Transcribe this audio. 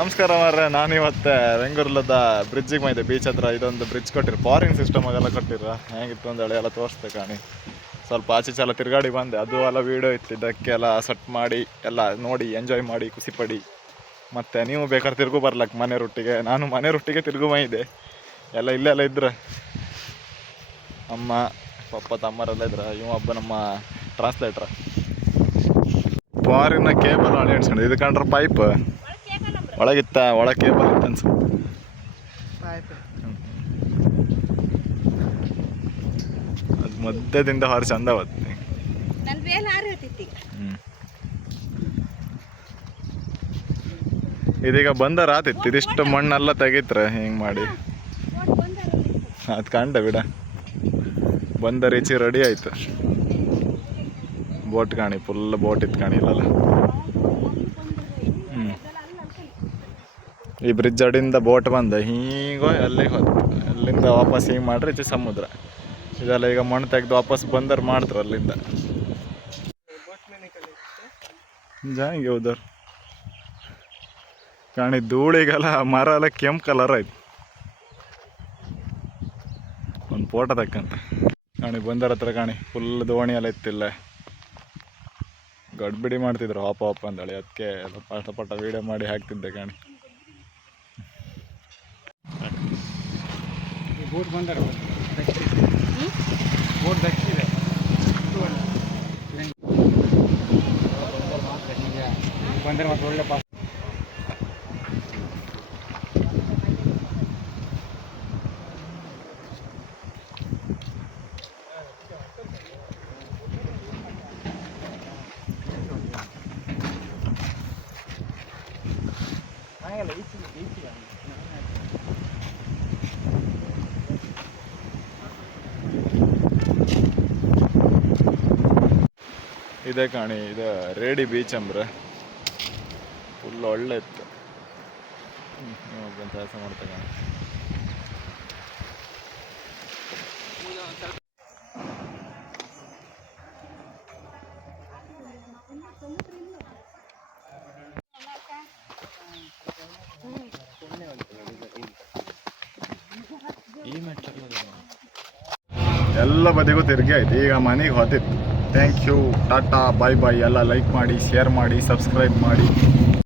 ನಮಸ್ಕಾರ ಮಾರ್ರೆ, ನಾನಿವತ್ತೆ ಬೆಂಗಳೂರಲ್ಲದ ಬ್ರಿಡ್ಜಿಗೆ ಮೈದೆ ಬೀಚ್ ಹತ್ರ ಇದೊಂದು ಬ್ರಿಡ್ಜ್ ಕೊಟ್ಟಿರು, ಫಾರಿನ್ ಸಿಸ್ಟಮ್ ಆಗೆಲ್ಲ ಕೊಟ್ಟಿರ. ಹೇಗಿತ್ತು ಅಂದೇಳಿ ಎಲ್ಲ ತೋರಿಸ್ತೆ ಕಾಣಿ. ಸ್ವಲ್ಪ ಆಚೆ ಎಲ್ಲ ತಿರುಗಾಡಿ ಬಂದೆ, ಅದು ಎಲ್ಲ ವೀಡಿಯೋ ಇತ್ತು. ಇದಕ್ಕೆಲ್ಲ ಸೆಟ್ ಮಾಡಿ ಎಲ್ಲ ನೋಡಿ ಎಂಜಾಯ್ ಮಾಡಿ ಖುಷಿಪಡಿ. ಮತ್ತು ನೀವು ಬೇಕಾದ್ರೆ ತಿರುಗು ಬರ್ಲಕ್ಕೆ ಮನೆ ರೊಟ್ಟಿಗೆ. ನಾನು ಮನೆ ರೊಟ್ಟಿಗೆ ತಿರುಗು ಮೈದೆ ಎಲ್ಲ ಇಲ್ಲೆಲ್ಲ ಇದ್ರೆ ಅಮ್ಮ ಪಪ್ಪ ತಮ್ಮರೆಲ್ಲ ಇದ್ರೆ. ಇವ ಒಬ್ಬ ನಮ್ಮ ಟ್ರಾನ್ಸ್ಲೇಟ್ರ. ಫಾರಿನ ಕೇಬಲ್ ಹಳೆ ಇಡ್ಸ್ಕೊಂಡು ಇದು ಕಂಡ್ರೆ ಪೈಪ್ ಒಳಗಿತ್ತ, ಒಳಗೆ ಕೇಬಲ್ ಇತ್ತು ಅನ್ಸುತ್ತೆ. ಅದು ಮಧ್ಯದಿಂದ ಹೊರ ಚಂದ ಅವತ್ತು. ಇದೀಗ ಬಂದರ ಆತಿತ್ತು. ಇದಿಷ್ಟು ಮಣ್ಣೆಲ್ಲ ತೆಗಿತ್ರೆ ಹಿಂಗೆ ಮಾಡಿ. ಅದು ಕಂಡ ಬಿಡ, ಬಂದ ರೀಚಿ ರೆಡಿ ಆಯ್ತು. ಬೋಟ್ ಕಾಣಿ, ಫುಲ್ ಬೋಟ್ ಇತ್ತು ಕಾಣಿ ಇಲ್ಲಲ್ಲ. ಈ ಬ್ರಿಡ್ಜ್ ಅಡಿಂದ ಬೋಟ್ ಬಂದ ಹೀಗೋ ಅಲ್ಲಿಗೆ ಹೋಯ್ತು. ಅಲ್ಲಿಂದ ವಾಪಸ್ ಹಿಂಗೆ ಮಾಡ್ರೆ ಈಚೆ ಸಮುದ್ರ. ಇದೆಲ್ಲ ಈಗ ಮಣ್ಣು ತೆಗೆದು ವಾಪಸ್ ಬಂದರು ಮಾಡ್ತಾರೆ ಅಲ್ಲಿಂದ. ಜಾಯಿಗೆ ಹೋದರ್ ಕಾಣಿ. ಧೂಳಿಗೆಲ್ಲ ಮರ ಎಲ್ಲ ಕೆಂಪು ಕಲರ್ ಆಯ್ತು. ಒಂದು ಫೋಟೋ ತಕ್ಕಂತ ಕಾಣಿ. ಬಂದರ ಹತ್ರ ಕಾಣಿ, ಫುಲ್ ದೋಣಿ ಎಲ್ಲ ಇತ್ತಿಲ್ಲ. ಗಡ್ಬಿಡಿ ಮಾಡ್ತಿದ್ರು ವಾಪ ಅಂದೇಳಿ. ಅದಕ್ಕೆ ಪಟ ಪಟ ವೀಡಿಯೋ ಮಾಡಿ ಹಾಕ್ತಿದ್ದೆ ಕಾಣಿ. ಬೋಟ್ ಬಂದರೆ ಬೋಟ್ ದಕ್ಕಿದೆ ಬಂದರೆ ಮತ್ತೆ ಒಳ್ಳೆ ಪಾಸ್. ಇದೇ ಕಾಣಿ, ಇದು ರೇಡಿ ಬೀಚ್ ಅಂದ್ರೆ ಫುಲ್ ಒಳ್ಳೆ ಇತ್ತು. ಕೆಲಸ ಮಾಡ್ತಾ ಕಾಣಿ. ಎಲ್ಲ ಬದಿಗೂ ತಿರುಗಿ ಆಯ್ತು. ಈಗ ಮನೆಗೆ ಹೋತಿತ್ತು. ಥ್ಯಾಂಕ್ ಯು, ಟಾಟಾ, ಬಾಯ್ ಬಾಯ್. ಎಲ್ಲ ಲೈಕ್ ಮಾಡಿ, ಶೇರ್ ಮಾಡಿ, ಸಬ್ಸ್ಕ್ರೈಬ್ ಮಾಡಿ.